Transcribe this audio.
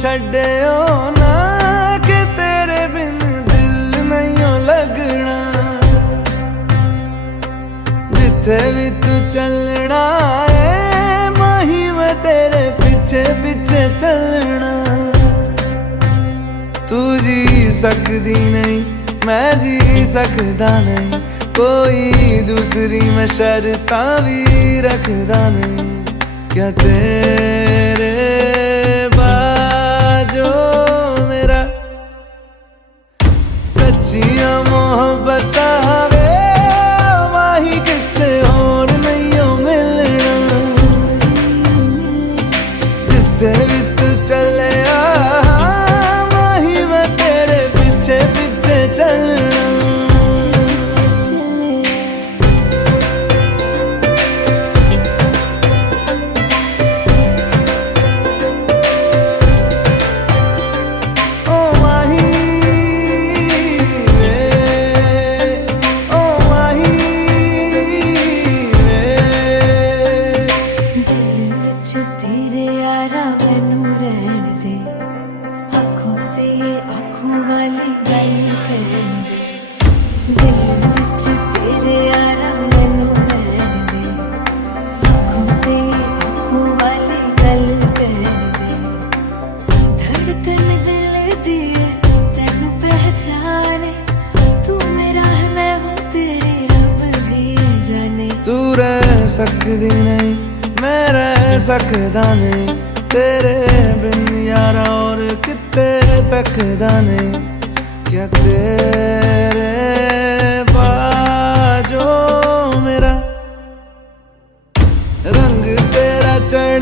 छड्डियो ना कि तेरे बिन दिल नहीं लगना। जिथे भी तू चलना है माही मैं तेरे पीछे पीछे चलना। तू जी सकदी नहीं मैं जी सकदा नहीं, कोई दूसरी मैं शर्तां भी रखदा नहीं। क्या तेरे बाजो मेरा सच्चियां मोहब्बत वे माही किते और नहीं हो मिलना। जिथे भी तू चले माही मैं तेरे पीछे पीछे चलना। तेरे यारा मैनू रहन दे, आँखों से आँखों वाली गल कहन दे। दिल विच तेरे यारा मैनू रहन दे, आँखों से आँखों वाली गल कहन दे। धड़कन दिल दी तेनू पहचाने, तू मेरा है मैं हूँ तेरी रब भी जाने। तू रह सकदी नहीं मैं रह सकदा नहीं, तेरे बिन यारा और किते तकदा नहीं। क्या तेरे बाजो मेरा रंग तेरा चढ़